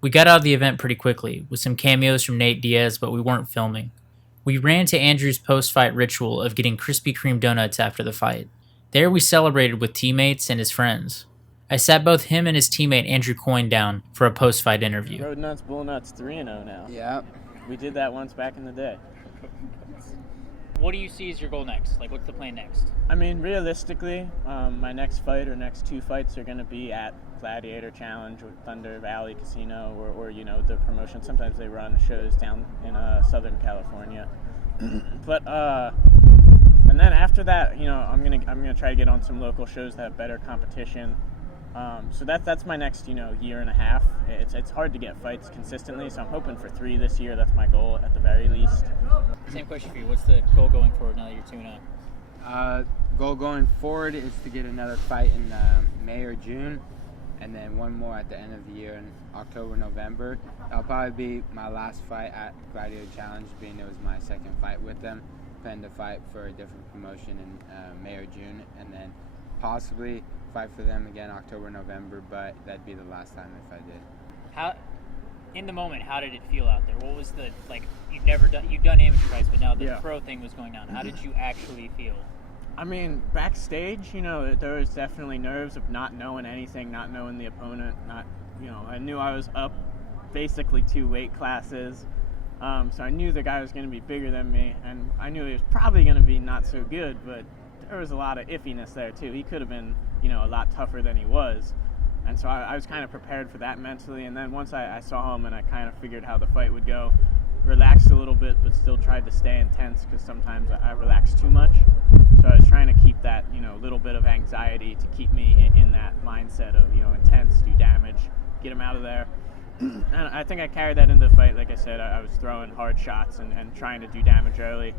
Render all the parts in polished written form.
We got out of the event pretty quickly, with some cameos from Nate Diaz, but we weren't filming. We ran to Andrew's post-fight ritual of getting Krispy Kreme donuts after the fight. There we celebrated with teammates and his friends. I sat both him and his teammate Andrew Coyne down for a post-fight interview. Road Nuts, Bull Nuts, 3-0 now. Yeah. We did that once back in the day. What do you see as your goal next? Like, what's the plan next? I mean, realistically, my next fight or next two fights are going to be at Gladiator Challenge or Thunder Valley Casino or the promotion. Sometimes they run shows down in Southern California. But and then after that, I'm gonna try to get on some local shows that have better competition. So that's my next year and a half. It's hard to get fights consistently, so I'm hoping for 3 this year. That's my goal at the very least. Same question for you. What's the goal going forward now that you're 2-0? Goal going forward is to get another fight in May or June, and then one more at the end of the year in October, November. That'll probably be my last fight at Gladiator Challenge, being it was my second fight with them. Plan to fight for a different promotion in May or June, and then possibly fight for them again October, November, but that'd be the last time if I did. In the moment, how did it feel out there? What was you've done amateur fights, but now the pro thing was going on. How did you actually feel? I mean, backstage, there was definitely nerves of not knowing anything, not knowing the opponent, I knew I was up basically 2 weight classes. So I knew the guy was going to be bigger than me, and I knew he was probably going to be not so good, but there was a lot of iffiness there too. He could have been, a lot tougher than he was. And so I was kind of prepared for that mentally. And then once I saw him and I kind of figured how the fight would go, relaxed a little bit, but still tried to stay intense because sometimes I relax too much. So I was trying to keep that, little bit of anxiety to keep me in that mindset of, intense, do damage, get him out of there. And I think I carried that into the fight. Like I said, I was throwing hard shots and trying to do damage early.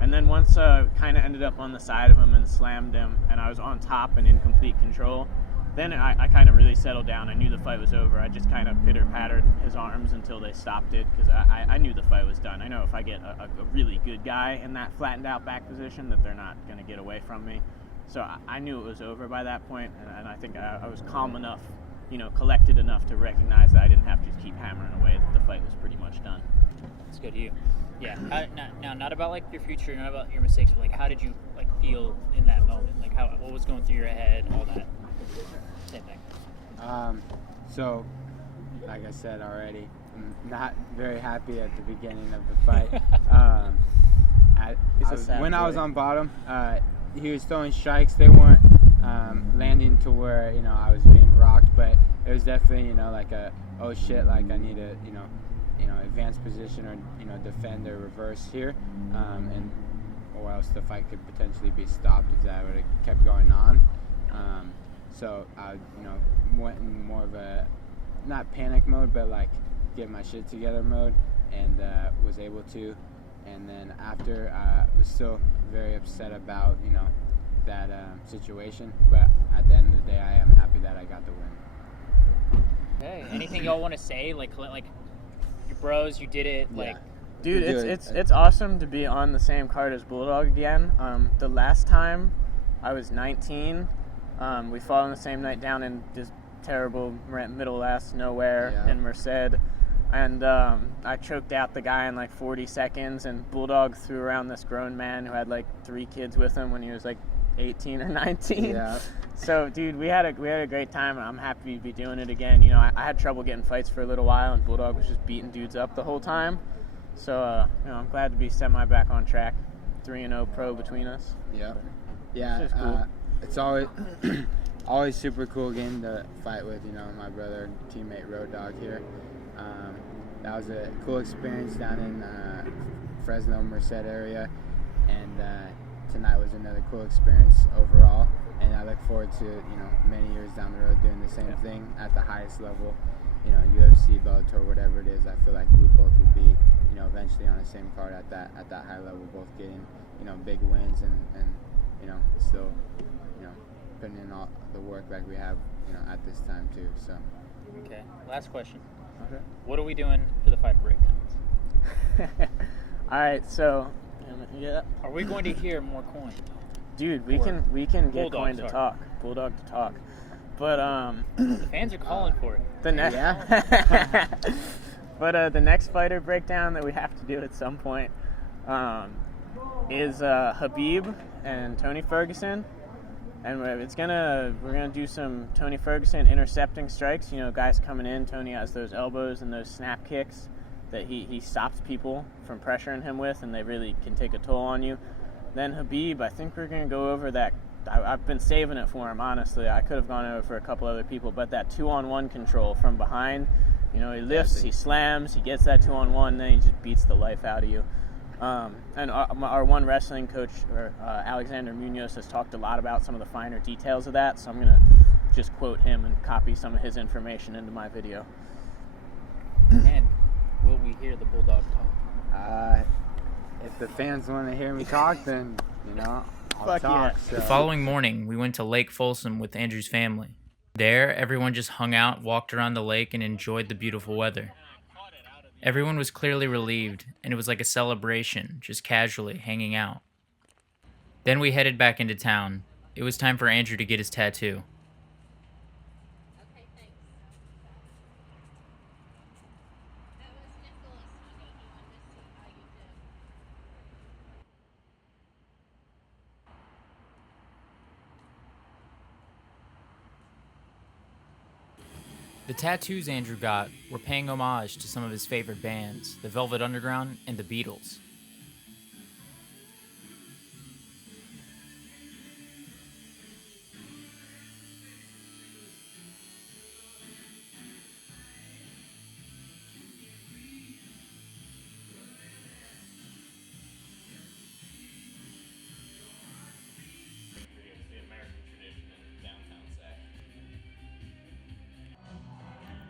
And then once kind of ended up on the side of him and slammed him, and I was on top and in complete control, then I kind of really settled down. I knew the fight was over. I just kind of pitter-pattered his arms until they stopped it because I knew the fight was done. I know if I get a really good guy in that flattened out back position that they're not going to get away from me. So I knew it was over by that point, and I think I was calm enough, collected enough to recognize that I didn't have to just keep hammering away, that the fight was pretty much done. That's good to you. Yeah. Not about like your future, not about your mistakes, but like how did you feel in that moment? Like what was going through your head, all that. Same thing. So, like I said already, I'm not very happy at the beginning of the fight. When I was on bottom, he was throwing strikes. They weren't landing to where I was being rocked, but it was definitely oh shit, like I need to advanced position or defend or reverse here, or else the fight could potentially be stopped if that would have kept going on. So I went in more of a not panic mode, but get my shit together mode, and was able to. And then after, I was still very upset about that situation, but at the end of the day, I am happy that I got the win. Okay. Anything y'all want to say? Like your bros, you did it. Yeah. Dude, it's awesome to be on the same card as Bulldog again. The last time I was 19, we fought on the same night down in this terrible middle-ass nowhere in Merced. And I choked out the guy in 40 seconds, and Bulldog threw around this grown man who had 3 kids with him when he was 18 or 19. Yeah. So, dude, we had a great time, and I'm happy to be doing it again. I had trouble getting fights for a little while, and Bulldog was just beating dudes up the whole time. So, I'm glad to be semi back on track. 3-0 pro between us. Yeah. Yeah. It's just cool. It's always always super cool getting to fight with my brother, teammate Road Dogg here. That was a cool experience down in Fresno, Merced area, and tonight was another cool experience overall. And I look forward to many years down the road doing the same thing at the highest level, UFC, Bellator, whatever it is. I feel like we both will be eventually on the same card at that high level, both getting big wins and still putting in all the work like we have at this time too. So. Okay. Last question. Okay. What are we doing for the fight breakdowns? All right, so Are we going to hear more Coyne? Dude, we can get Bulldog, Coyne to talk, Bulldog to talk. But The fans are calling for it. the next Yeah. but the next fighter breakdown that we have to do at some point is Habib and Tony Ferguson. And we're gonna do some Tony Ferguson intercepting strikes. You know, guys coming in. Tony has those elbows and those snap kicks that he stops people from pressuring him with, and they really can take a toll on you. Then Habib, I think we're gonna go over that. I've been saving it for him, honestly. I could have gone over for a couple other people, but that 2-on-1 control from behind. You know, he lifts, he slams, he gets that 2-on-1, then he just beats the life out of you. And our one wrestling coach, Alexander Munoz, has talked a lot about some of the finer details of that, so I'm going to just quote him and copy some of his information into my video. And will we hear the Bulldog talk? If the fans want to hear me talk, then, you know, I'll Fuck talk. yeah. So. The following morning, we went to Lake Folsom with Andrew's family. There, everyone just hung out, walked around the lake, and enjoyed the beautiful weather. Everyone was clearly relieved, and it was like a celebration, just casually hanging out. Then we headed back into town. It was time for Andrew to get his tattoo. Okay, thanks. That was Nicholas, honey. He wanted to see how you did. The tattoos Andrew got were paying homage to some of his favorite bands, the Velvet Underground and the Beatles.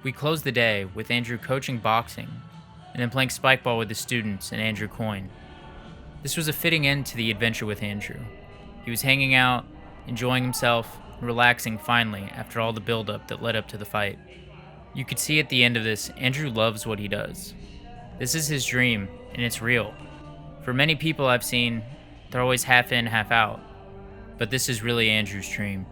We closed the day with Andrew coaching boxing and then playing spikeball with the students and Andrew Coyne. This was a fitting end to the adventure with Andrew. He was hanging out, enjoying himself, and relaxing finally after all the buildup that led up to the fight. You could see at the end of this, Andrew loves what he does. This is his dream, and it's real. For many people I've seen, they're always half in, half out. But this is really Andrew's dream.